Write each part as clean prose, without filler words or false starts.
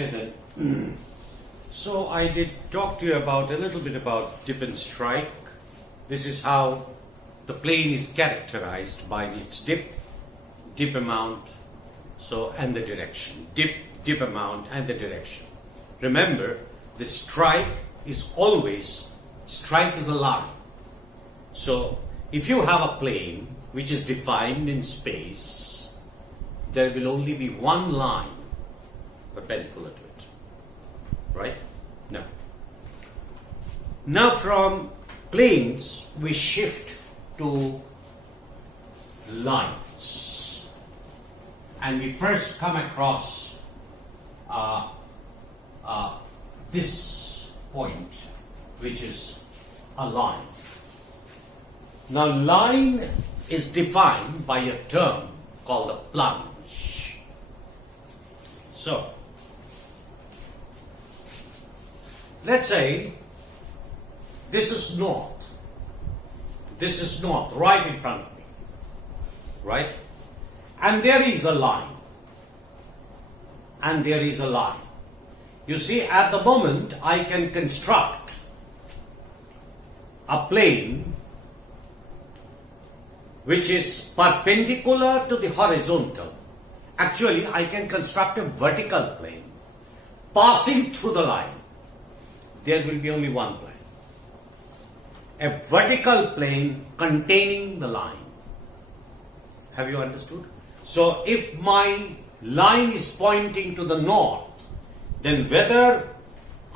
Okay then. So I did talk to you about a little bit about dip and strike. This is how the plane is characterized by its dip amount, and the direction. Dip amount and the direction. Remember, the strike is a line. So if you have a plane which is defined in space, there will only be one line perpendicular to it. Right? Now from planes we shift to lines, and we first come across this point, which is a line. Now line is defined by a term called a plunge. So let's say this is north. This is north, right in front of me. Right? And there is a line. And there is a line. You see, at the moment, I can construct a plane which is perpendicular to the horizontal. Actually, I can construct a vertical plane passing through the line. There will be only one plane. A vertical plane containing the line. Have you understood? So if my line is pointing to the north, then whether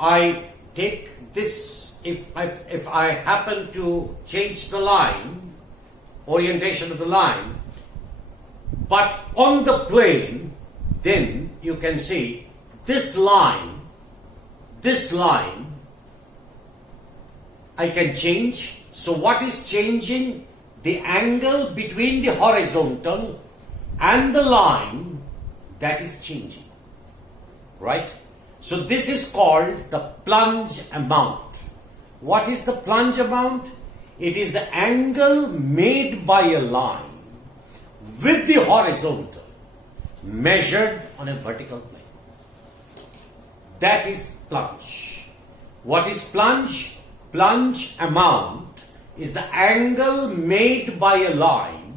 I take this, if I happen to change the line, orientation of the line, but on the plane, then you can see this line, I can change. So what is changing? The angle between the horizontal and the line, that is changing. Right? So this is called the plunge amount. What is the plunge amount? It is the angle made by a line with the horizontal measured on a vertical plane. That is plunge. What is plunge? Plunge amount is the angle made by a line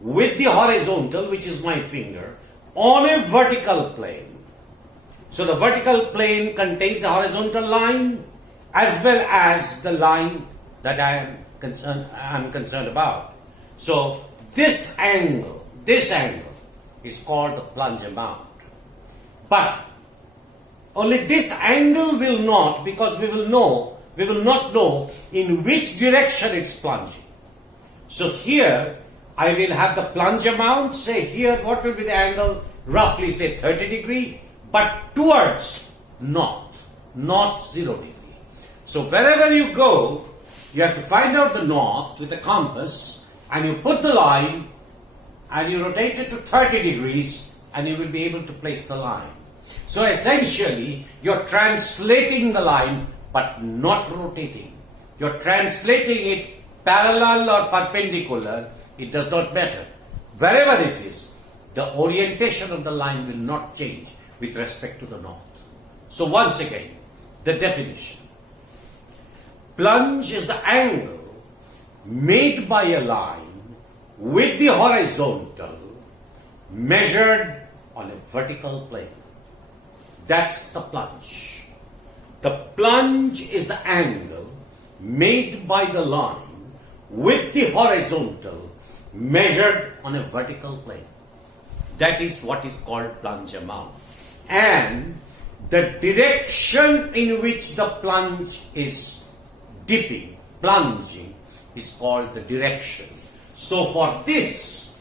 with the horizontal, which is my finger, on a vertical plane. So the vertical plane contains the horizontal line as well as the line that I am concerned about. So this angle is called the plunge amount. But only this angle will not, because we will not know in which direction it's plunging. So here I will have the plunge amount. Say here, what will be the angle? Roughly say 30 degree, but towards north, not 0 degree. So wherever you go, you have to find out the north with the compass, and you put the line and you rotate it to 30 degrees, and you will be able to place the line. So essentially, you're translating the line but not rotating. You're translating it parallel or perpendicular. It does not matter. Wherever it is, the orientation of the line will not change with respect to the north. So once again, the definition. Plunge is the angle made by a line with the horizontal measured on a vertical plane. That's the plunge. The plunge is the angle made by the line with the horizontal measured on a vertical plane. That is what is called plunge amount. And the direction in which the plunge is plunging is called the direction. So for this,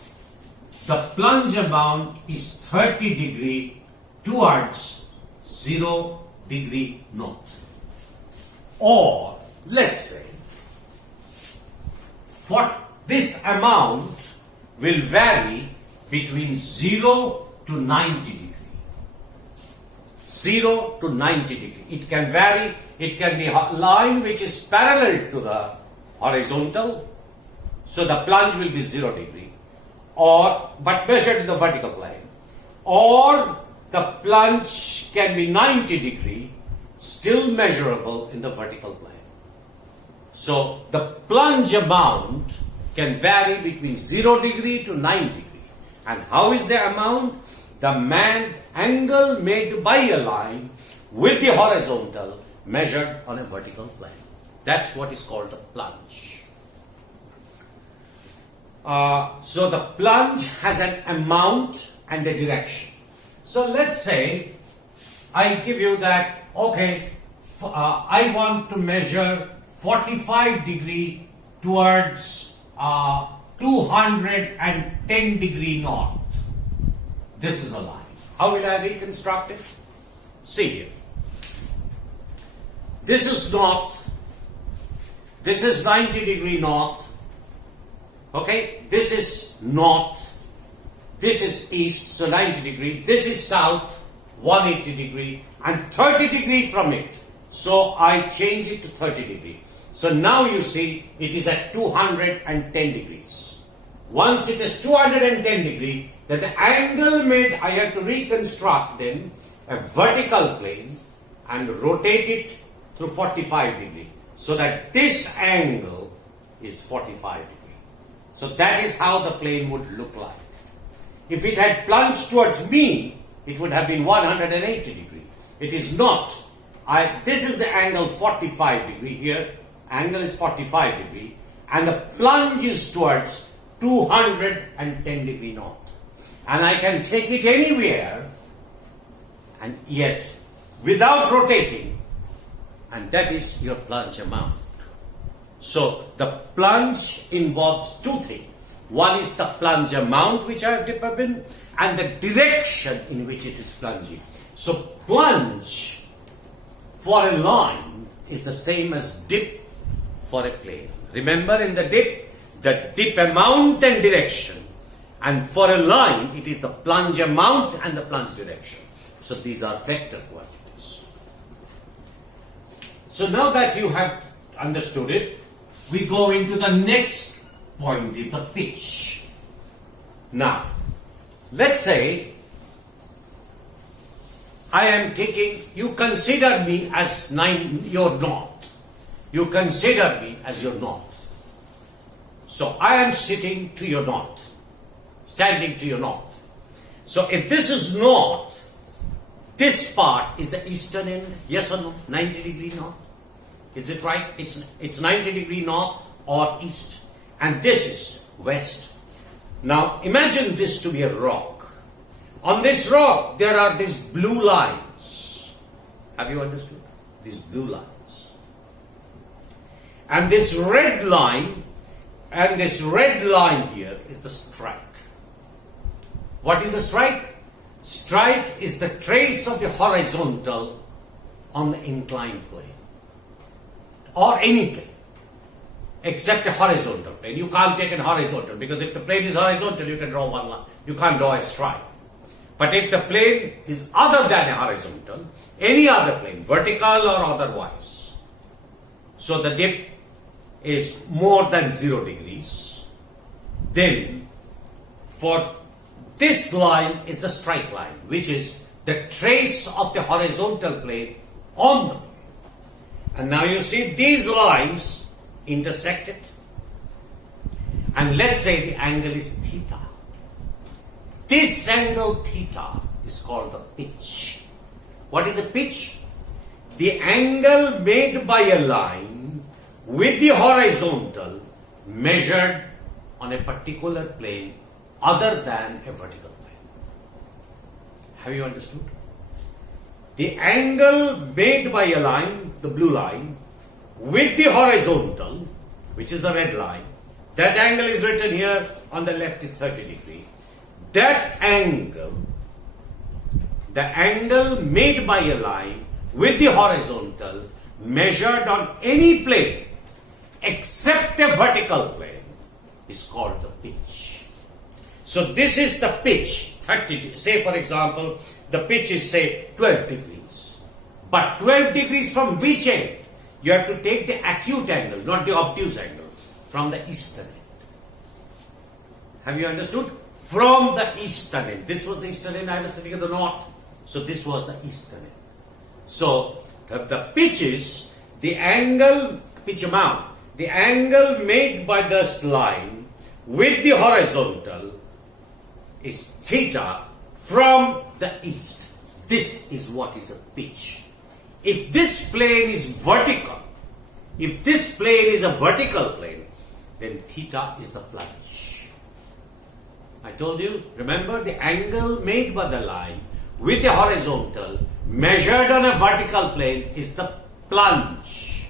the plunge amount is 30 degree towards 0 degree north. Or let's say for this amount will vary between 0 to 90 degree. 0 to 90 degree. It can vary. It can be a line which is parallel to the horizontal. So the plunge will be 0 degree. But measured in the vertical plane. Or the plunge can be 90 degree, still measurable in the vertical plane. So the plunge amount can vary between 0 degree to 9 degree. And how is the amount? The angle made by a line with the horizontal measured on a vertical plane. That's what is called the plunge. So the plunge has an amount and a direction. So let's say I give you that, okay, I want to measure 45 degree towards 210 degree north. This is a line. How will I reconstruct it? See here. This is north. This is 90 degree north. Okay, this is north. This is east, so 90 degree. This is south, 180 degree, and 30 degree from it. So I change it to 30 degree. So now you see it is at 210 degrees. Once it is 210 degree, then the angle made, I have to reconstruct then a vertical plane and rotate it through 45 degree. So that this angle is 45 degree. So that is how the plane would look like. If it had plunged towards me, it would have been 180 degree. It is not. This is the angle 45 degree here. Angle is 45 degree. And the plunge is towards 210 degree north. And I can take it anywhere and yet without rotating. And that is your plunge amount. So the plunge involves two things. One is the plunge amount which I have determined and the direction in which it is plunging. So plunge for a line is the same as dip for a plane. Remember, in the dip amount and direction, and for a line it is the plunge amount and the plunge direction. So these are vector quantities. So now that you have understood it, we go into the next point, is the pitch. Now, let's say I am taking, you consider me as your north. You consider me as your north. So I am sitting to your north, standing to your north. So if this is north, this part is the eastern end, yes or no? 90 degree north. Is it right? It's 90 degree north or east. And this is west. Now imagine this to be a rock. On this rock there are these blue lines. Have you understood? These blue lines. And this red line and this red line here is the strike. What is the strike? Strike is the trace of the horizontal on the inclined plane. Or any plane. Except a horizontal plane. You can't take a horizontal because if the plane is horizontal, you can draw one line. You can't draw a strike. But if the plane is other than a horizontal, any other plane, vertical or otherwise, so the dip is more than 0 degrees, then for this line is the strike line, which is the trace of the horizontal plane on the plane. And now you see these lines intersected, and let's say the angle is theta. This angle theta is called the pitch. What is a pitch? The angle made by a line with the horizontal measured on a particular plane other than a vertical plane. Have you understood? The angle made by a line, the blue line, with the horizontal, which is the red line, that angle is written here on the left is 30 degree. That angle, the angle made by a line with the horizontal measured on any plane except a vertical plane is called the pitch. So this is the pitch, 30, say for example, the pitch is say 12 degrees. But 12 degrees from which end? You have to take the acute angle, not the obtuse angle, from the eastern end. Have you understood? From the eastern end. This was the eastern end, I was sitting at the north. So this was the eastern end. So the pitch is the angle, pitch amount, the angle made by this line with the horizontal is theta from the east. This is what is a pitch. If this plane is vertical, if this plane is a vertical plane, then theta is the plunge. I told you, remember the angle made by the line with the horizontal measured on a vertical plane is the plunge.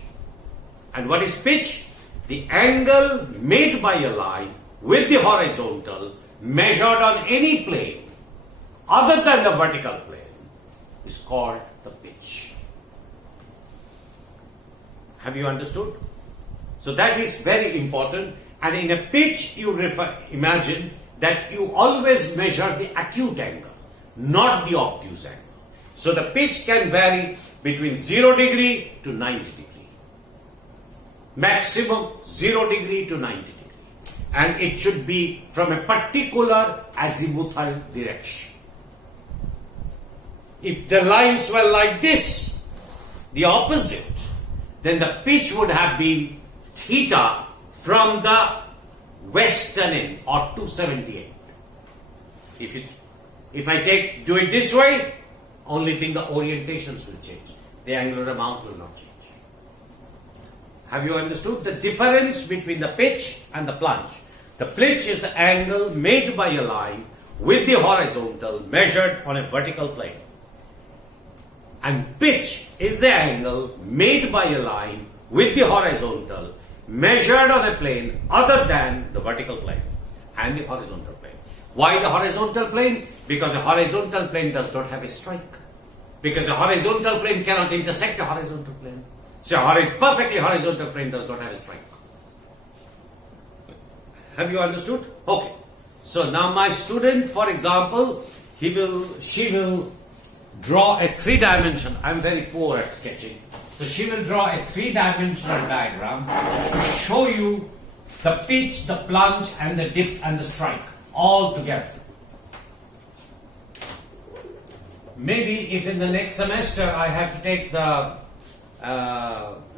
And what is pitch? The angle made by a line with the horizontal measured on any plane other than the vertical plane is called the pitch. Have you understood? So that is very important. And in a pitch, you imagine that you always measure the acute angle, not the obtuse angle. So the pitch can vary between 0 degree to 90 degree. Maximum 0 degree to 90 degree. And it should be from a particular azimuthal direction. If the lines were like this, the opposite, then the pitch would have been theta from the western end or 278. If I do it this way, only thing the orientations will change. The angular amount will not change. Have you understood the difference between the pitch and the plunge? The pitch is the angle made by a line with the horizontal measured on a vertical plane. And pitch is the angle made by a line with the horizontal measured on a plane other than the vertical plane and the horizontal plane. Why the horizontal plane? Because the horizontal plane does not have a strike. Because the horizontal plane cannot intersect the horizontal plane. So a perfectly horizontal plane does not have a strike. Have you understood? Okay. So now my student, for example, she will draw a three-dimensional. I'm very poor at sketching. So she will draw a three-dimensional diagram to show you the pitch, the plunge, and the dip and the strike all together. Maybe if in the next semester I have to take the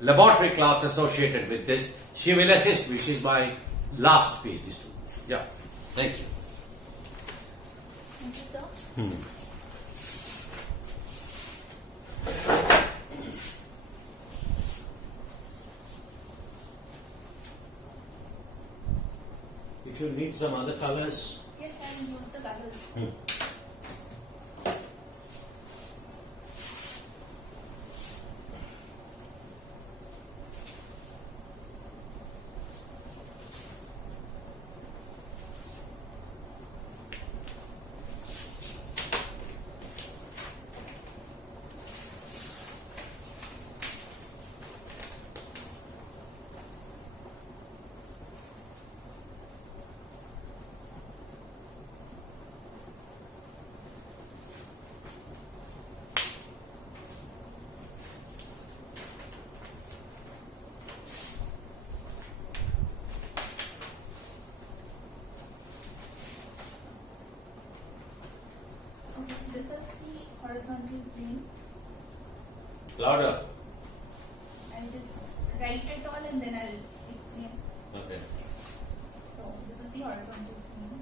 laboratory class associated with this, she will assist me. She's my last PhD student. Yeah. Thank you. Thank you, sir. If you need some other colors. Yes, I will use the colors. This is the horizontal plane. Louder. I'll just write it all and then I'll explain. Okay. So this is the horizontal plane.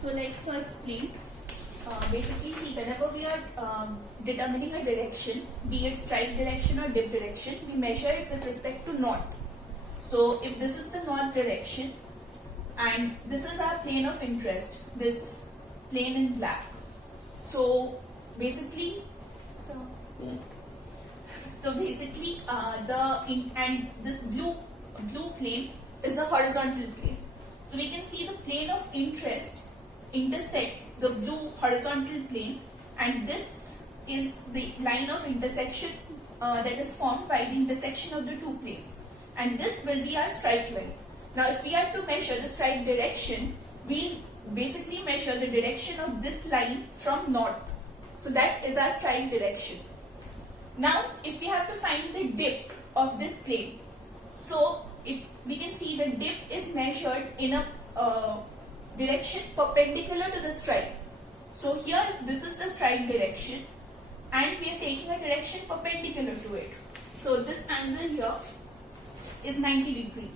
So like so explained, basically see whenever we are determining a direction, be it strike direction or dip direction, we measure it with respect to north. So if this is the north direction and this is our plane of interest, this plane in black. So basically, and this blue plane is a horizontal plane. So we can see the plane of interest intersects the blue horizontal plane, and this is the line of intersection that is formed by the intersection of the two planes, and this will be our strike line. Now if we are to measure the strike direction, we basically measure the direction of this line from north. So that is our strike direction. Now if we have to find the dip of this plane, so if we can see the dip is measured in a direction perpendicular to the strike. So here this is the strike direction and we are taking a direction perpendicular to it. So this angle here is 90 degree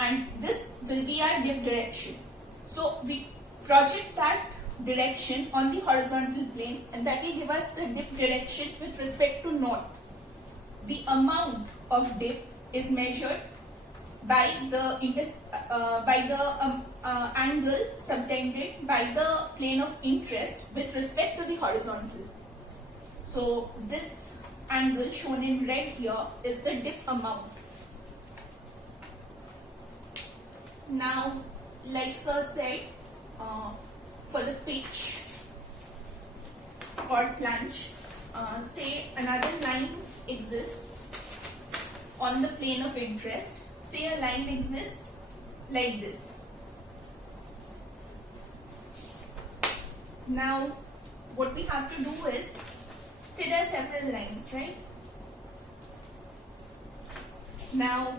and this will be our dip direction. So we project that direction on the horizontal plane and that will give us the dip direction with respect to north. The amount of dip is measured by the angle subtended by the plane of interest with respect to the horizontal. So this angle shown in red here is the dip amount. Now, like sir said, for the pitch or plunge, say another line exists on the plane of interest. Say a line exists like this. Now, what we have to do is, say there are several lines, right? Now,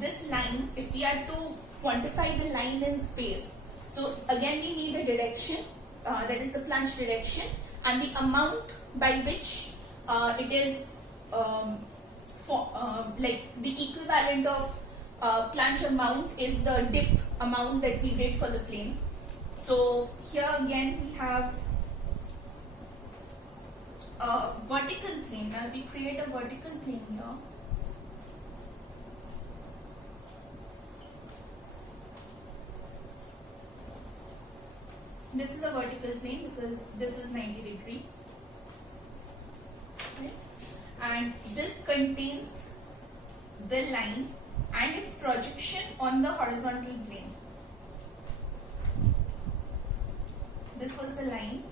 this line, if we are to quantify the line in space, so again we need a direction, that is the plunge direction, and the amount by which it is like the equivalent of plunge amount is the dip amount that we did for the plane. So here again we have a vertical plane. Now we create a vertical plane here. This is a vertical plane because this is 90 degree. Right? And this contains the line and its projection on the horizontal plane. This was the line.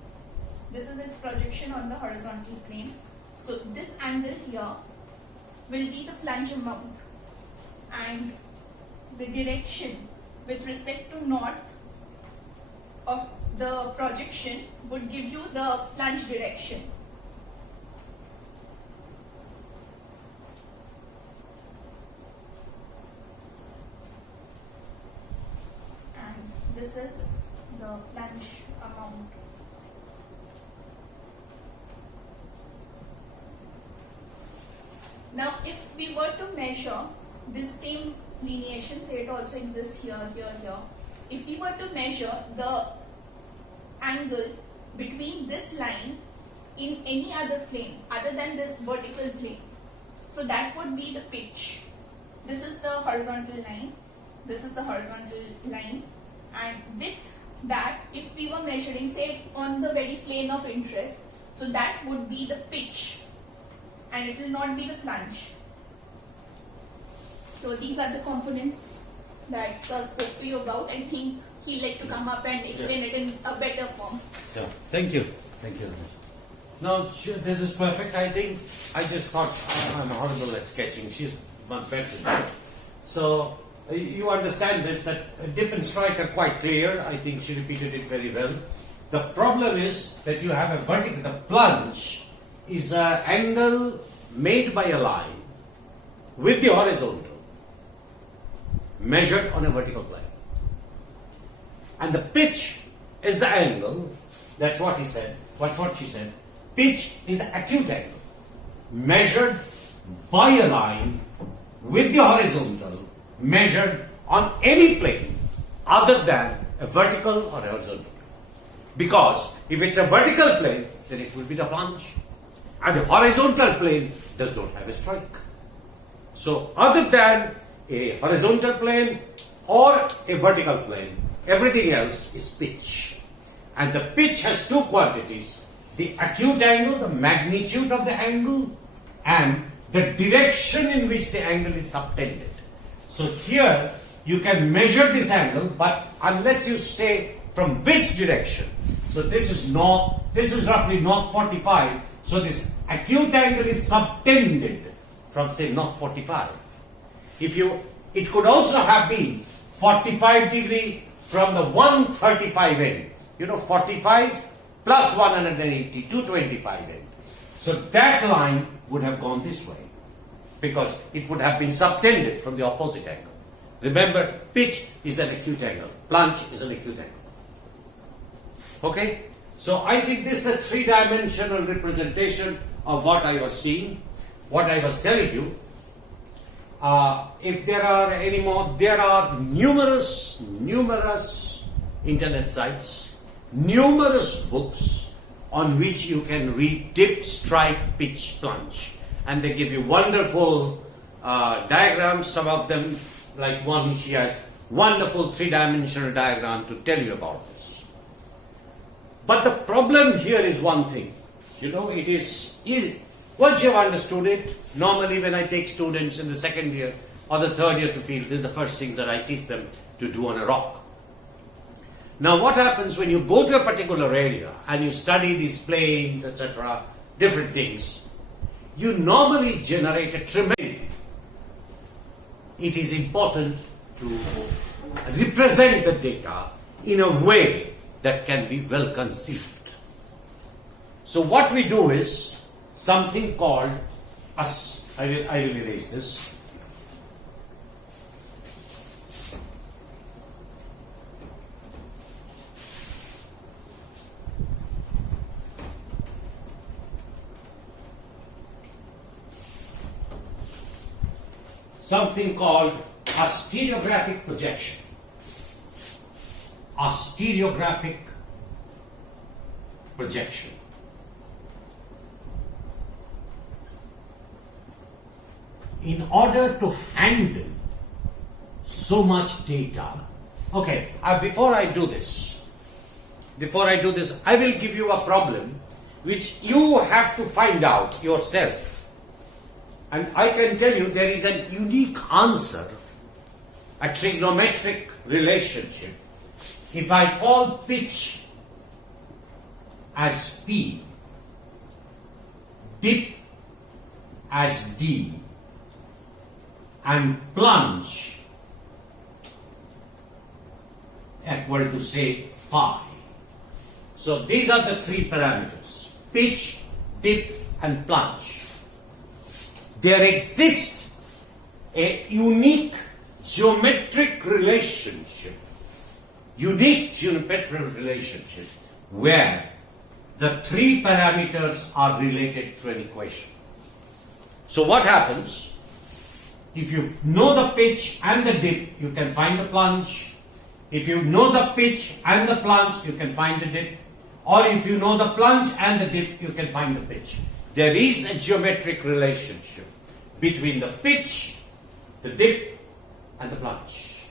This is its projection on the horizontal plane. So this angle here will be the plunge amount, and the direction with respect to north of the projection would give you the plunge direction. And this is the plunge amount. Now if we were to measure this same lineation, say it also exists here, here, here. If we were to measure the angle between this line in any other plane other than this vertical plane, so that would be the pitch. This is the horizontal line, this is the horizontal line, and with that, if we were measuring, say on the very plane of interest, so that would be the pitch and it will not be the plunge. So these are the components that sir spoke to you about. I think he'd like to come up and explain it in a better form. Yeah, thank you. Thank you. No, this is perfect. I think I just thought I'm horrible at sketching. She's much better. So you understand this, that dip and strike are quite clear. I think she repeated it very well. The problem is that you have a vertical. The plunge is an angle made by a line with the horizontal measured on a vertical plane. And the pitch is the angle, that's what he said, that's what she said. Pitch is the acute angle measured by a line with the horizontal measured on any plane other than a vertical or a horizontal plane. Because if it's a vertical plane, then it will be the plunge. And the horizontal plane does not have a strike. So other than a horizontal plane or a vertical plane, everything else is pitch. And the pitch has two quantities: the acute angle, the magnitude of the angle, and the direction in which the angle is subtended. So here you can measure this angle, but unless you say from which direction. So this is north, this is roughly north 45. So this acute angle is subtended from, say, north 45. It could also have been 45 degree from the 135 end. 45 plus 180, 225 end. So that line would have gone this way, because it would have been subtended from the opposite angle. Remember, pitch is an acute angle, plunge is an acute angle. Okay? So I think this is a three-dimensional representation of what I was seeing, what I was telling you. If there are any more, there are numerous internet sites, numerous books on which you can read dip, strike, pitch, plunge. And they give you wonderful diagrams, some of them, like one, she has wonderful three-dimensional diagram to tell you about this. But the problem here is one thing. It is, once you have understood it, normally when I take students in the second year or the third year to field, this is the first thing that I teach them to do on a rock. Now what happens when you go to a particular area and you study these planes, etc., different things, you normally generate a tremendous. It is important to represent the data in a way that can be well conceived. So what we do is something called I will erase this. Something called a stereographic projection. A stereographic projection. In order to handle so much data, okay, before I do this, I will give you a problem which you have to find out yourself. And I can tell you there is a unique answer, a trigonometric relationship. If I call pitch as P, dip as D, and plunge equal to, say, phi. So these are the three parameters: pitch, dip, and plunge. There exists a unique geometric relationship where the three parameters are related to an equation. So what happens? If you know the pitch and the dip, you can find the plunge. If you know the pitch and the plunge, you can find the dip. Or if you know the plunge and the dip, you can find the pitch. There is a geometric relationship between the pitch, the dip, and the plunge.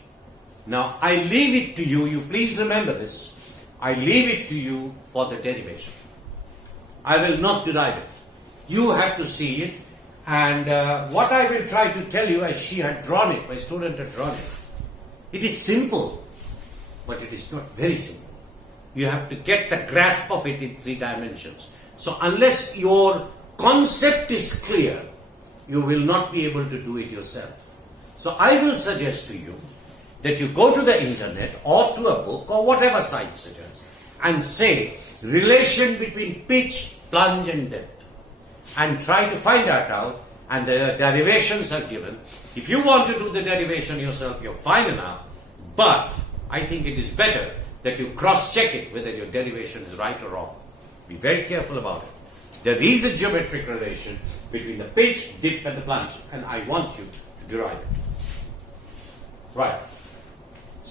Now, I leave it to you, please remember this, I leave it to you for the derivation. I will not derive it. You have to see it, and what I will try to tell you, as she had drawn it, my student had drawn it, it is simple, but it is not very simple. You have to get the grasp of it in 3 dimensions. So unless your concept is clear, you will not be able to do it yourself. So I will suggest to you that you go to the internet or to a book or whatever site suggests and say relation between pitch, plunge and depth, and try to find that out, and the derivations are given. If you want to do the derivation yourself, you're fine enough, but I think it is better that you cross-check it whether your derivation is right or wrong. Be very careful about it. There is a geometric relation between the pitch, dip and the plunge, and I want you to derive it. Right.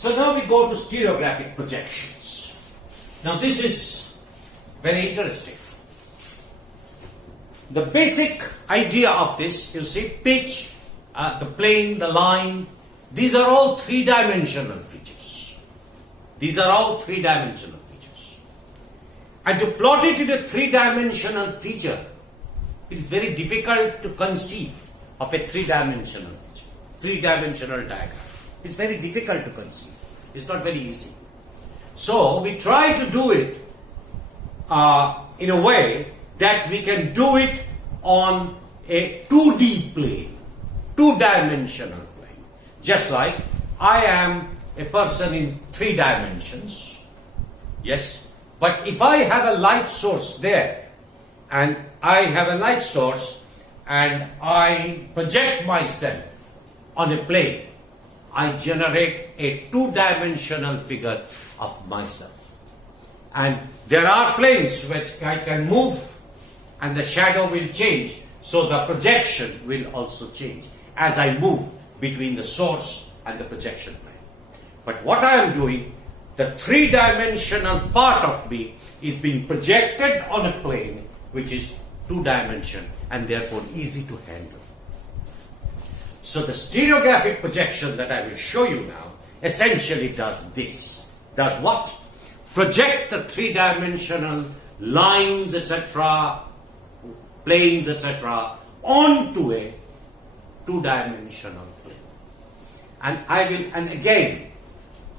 So now we go to stereographic projections. Now this is very interesting. The basic idea of this, you see, pitch, the plane, the line, these are all three-dimensional features. These are all three-dimensional features. And to plot it in a three-dimensional feature, it is very difficult to conceive of a three-dimensional feature, three-dimensional diagram. It's very difficult to conceive. It's not very easy. So we try to do it in a way that we can do it on a 2D plane, two-dimensional plane. Just like I am a person in 3 dimensions, yes, but if I have a light source there, and I have a light source, and I project myself on a plane, I generate a 2-dimensional figure of myself. And there are planes which I can move and the shadow will change, so the projection will also change as I move between the source and the projection plane. But what I am doing, the 3-dimensional part of me is being projected on a plane which is 2-dimensional and therefore easy to handle. So the stereographic projection that I will show you now essentially does this. Does what? Project the 3-dimensional lines, etc., planes, etc., onto a 2-dimensional plane. And again,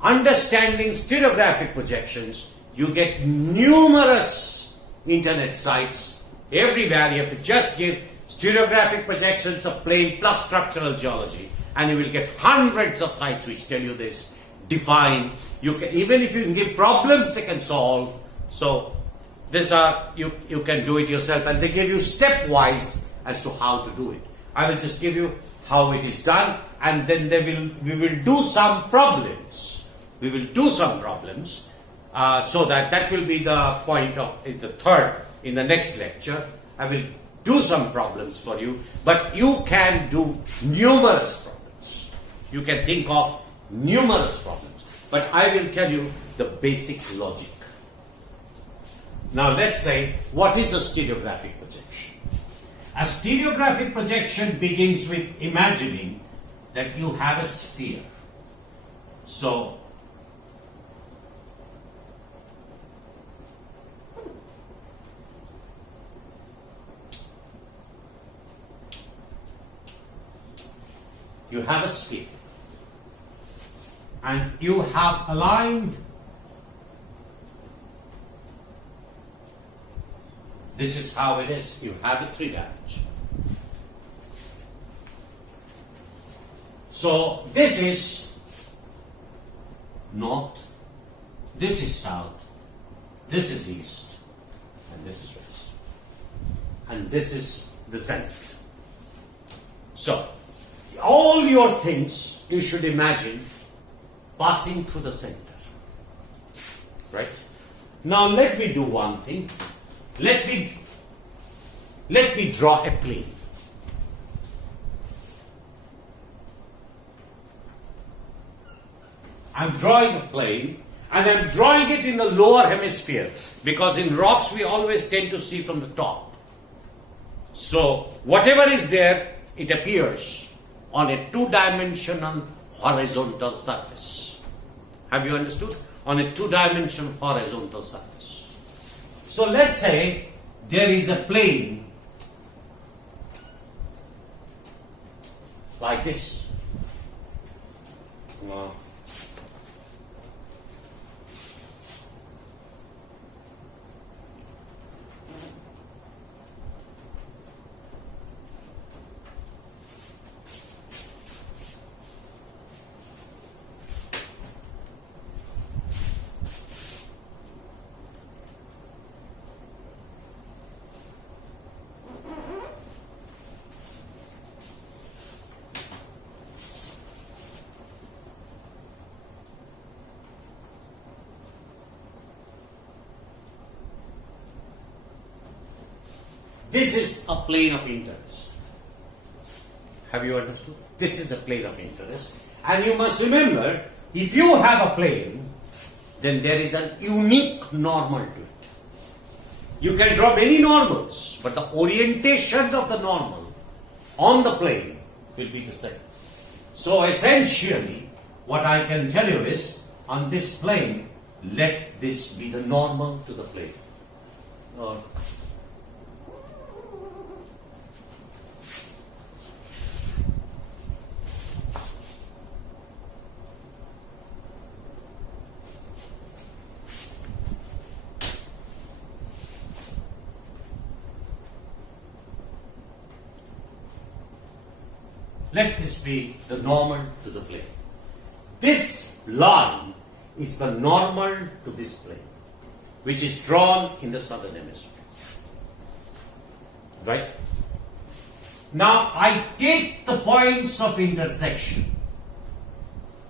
understanding stereographic projections, you get numerous internet sites everywhere. You have to just give stereographic projections of plane plus structural geology, and you will get hundreds of sites which tell you this, define. You can, even if you can give problems, they can solve. So these are, you can do it yourself, and they give you stepwise as to how to do it. I will just give you how it is done, and then we will do some problems. We will do some problems, so that will be the point of the third in the next lecture. I will do some problems for you, but you can do numerous problems. You can think of numerous problems, but I will tell you the basic logic. Now let's say, what is a stereographic projection? A stereographic projection begins with imagining that you have a sphere. So you have a sphere, and you have aligned, this is how it is, you have a 3-dimension. So this is north, this is south, this is east, and this is west, and this is the center. So all your things you should imagine passing through the center. Right? Now let me do one thing. Let me draw a plane. I'm drawing a plane, and I'm drawing it in the lower hemisphere, because in rocks we always tend to see from the top. So whatever is there, it appears on a 2-dimensional horizontal surface. Have you understood? On a 2-dimensional horizontal surface. So let's say there is a plane like this. This is a plane of interest. Have you understood? This is a plane of interest. And you must remember, if you have a plane, then there is a unique normal to it. You can draw many normals, but the orientation of the normal on the plane will be the same. So essentially, what I can tell you is, on this plane, let this be the normal to the plane. Or let this be the normal to the plane. This line is the normal to this plane, which is drawn in the southern hemisphere. Right? Now I take the points of intersection.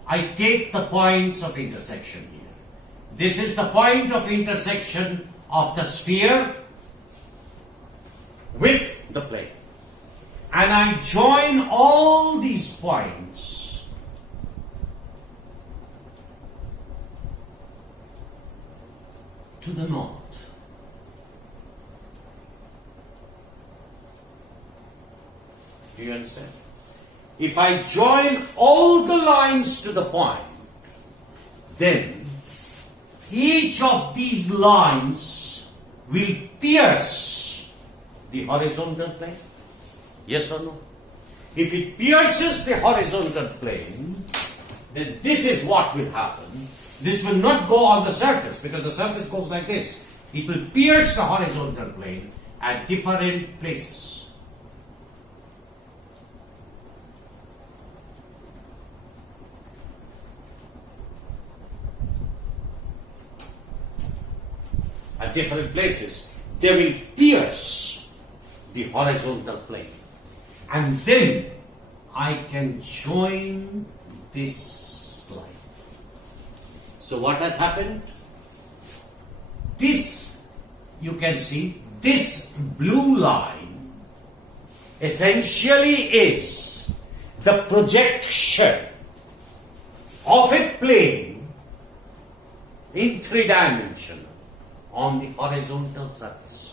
I take the points of intersection here. This is the point of intersection of the sphere with the plane. And I join all these points to the north. Do you understand? If I join all the lines to the point, then each of these lines will pierce the horizontal plane. Yes or no? If it pierces the horizontal plane, then this is what will happen. This will not go on the surface, because the surface goes like this. It will pierce the horizontal plane at different places. At different places, they will pierce the horizontal plane. And then I can join this line. So what has happened? This, you can see, this blue line essentially is the projection of a plane in 3 dimensions on the horizontal surface.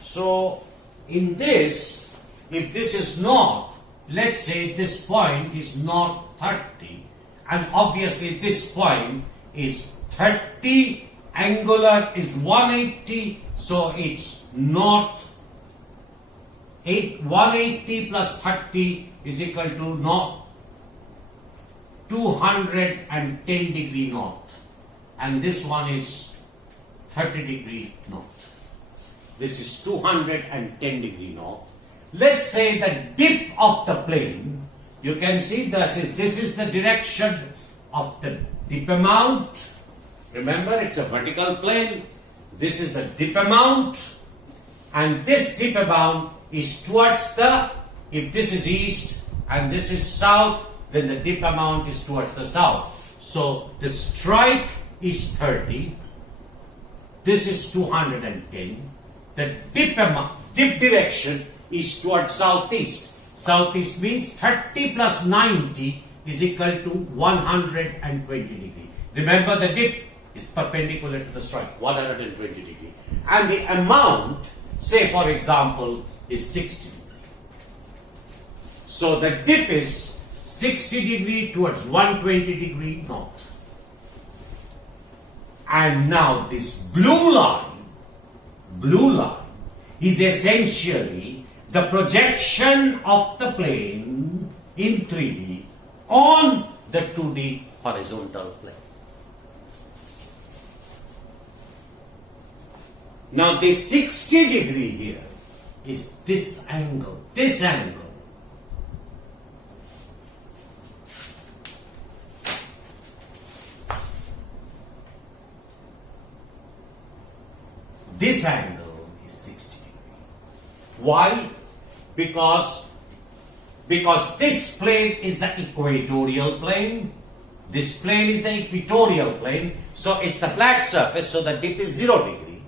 So, in this, if this is not, let's say this point is not 30, and obviously this point is 30, angular is 180, so it's not 180 plus 30 is equal to not 210 degree north, and this one is 30 degree north. This is 210 degree north. Let's say the dip of the plane, you can see this is the direction of the dip amount. Remember, it's a vertical plane. This is the dip amount, and this dip amount is towards the, if this is east and this is south, then the dip amount is towards the south. So the strike is 30, this is 210. The dip direction is towards southeast. Southeast means 30 plus 90 is equal to 120 degree. Remember, the dip is perpendicular to the strike, 120 degree. And the amount, say for example, is 60 degree. So the dip is 60 degree towards 120 degree north. And now this blue line is essentially the projection of the plane in 3D on the 2D horizontal plane. Now this 60 degree here is this angle, this angle. This angle is 60 degree. Why? Because this plane is the equatorial plane. This plane is the equatorial plane. So it's the flat surface, so the dip is 0 degree.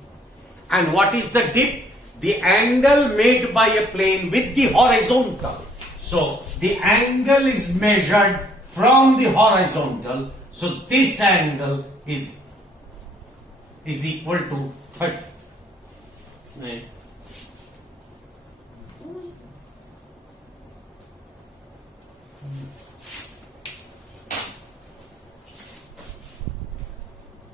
And what is the dip? The angle made by a plane with the horizontal. So the angle is measured from the horizontal. So this angle is equal to 30. Right.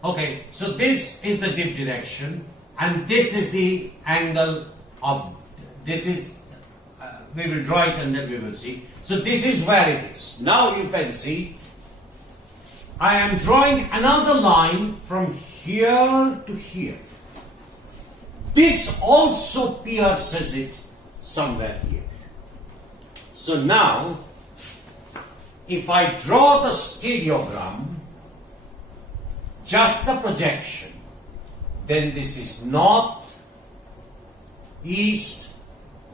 Okay, so this is the dip direction, and this is the angle of this is. We will draw it and then we will see. So this is where it is. Now you can see I am drawing another line from here to here. This also pierces it somewhere here. So now, if I draw the stereogram, just the projection, then this is north, east,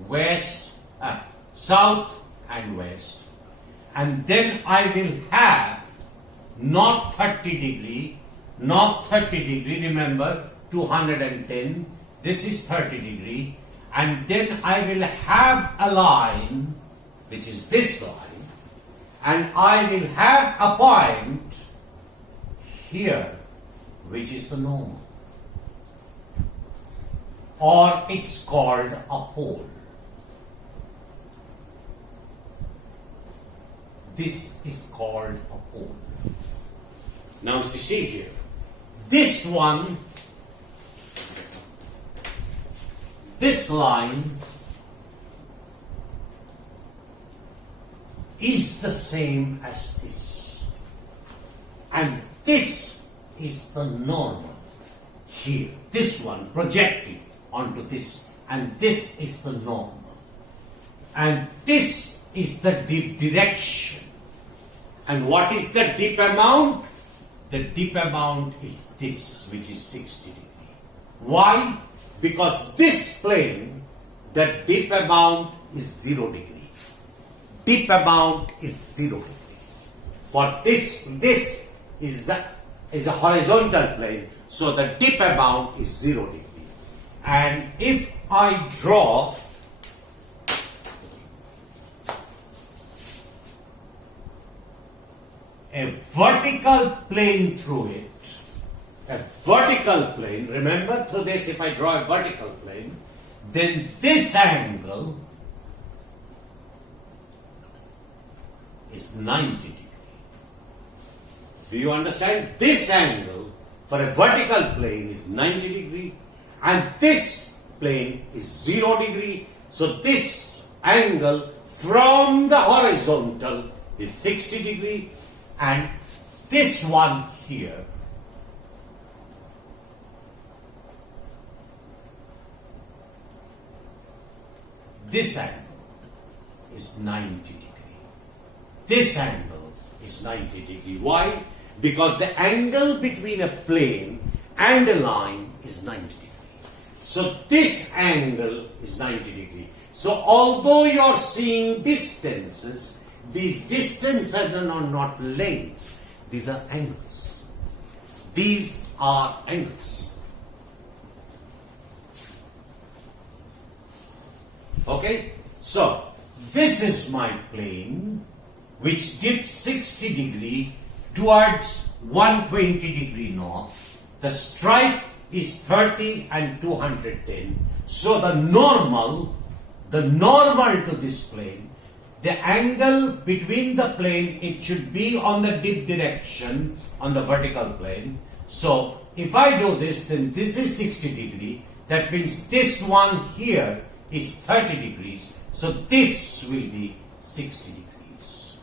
west, south and west, and then I will have not 30 degree, remember 210, this is 30 degree, and then I will have a line which is this line, and I will have a point here which is the normal, or it's called a pole. This is called a pole. Now you see here, this one, this line is the same as this, and this is the normal here. This one projected onto this, and this is the normal, and this is the dip direction. And what is the dip amount? The dip amount is this, which is 60 degree. Why? Because this plane, the dip amount is 0 degree. Dip amount is 0 degree. For this is a horizontal plane, so the dip amount is 0 degree. And if I draw a vertical plane through it, a vertical plane, remember through this, if I draw a vertical plane, then this angle is 90 degree. Do you understand? This angle for a vertical plane is 90 degree, and this plane is 0 degree. So this angle from the horizontal is 60 degree, and this one here this angle is 90 degree. This angle is 90 degree. Why? Because the angle between a plane and a line is 90 degree. So this angle is 90 degree. So although you are seeing distances, these distances are not lengths, these are angles. These are angles. Okay? So, this is my plane which dips 60 degree towards 120 degree north. The stripe is 30 and 210. So the normal to this plane, the angle between the plane, it should be on the dip direction on the vertical plane. So if I do this, then this is 60 degree. That means this one here is 30 degrees. So this will be 60 degrees.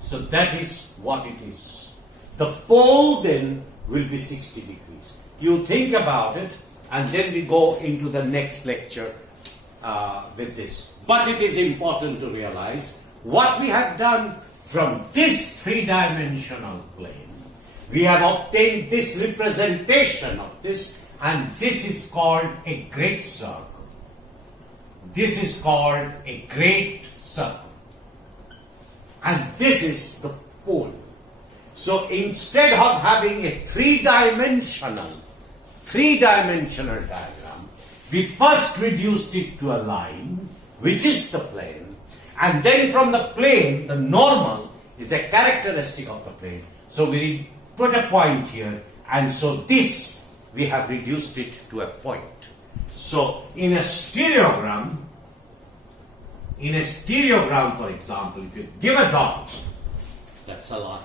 So that is what it is. The pole then will be 60 degrees. You think about it, and then we go into the next lecture with this. But it is important to realize what we have done from this three-dimensional plane. We have obtained this representation of this, and this is called a great circle. This is called a great circle. And this is the pole. So instead of having a three-dimensional diagram, we first reduced it to a line, which is the plane, And then from the plane, the normal is a characteristic of the plane. So we put a point here, and so this we have reduced it to a point. So in a stereogram, for example, if you give a dot, that's a line.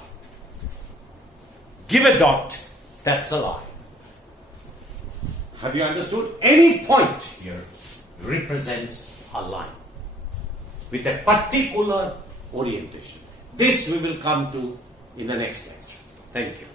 Give a dot, that's a line. Have you understood? Any point here represents a line with a particular orientation. This we will come to in the next lecture. Thank you.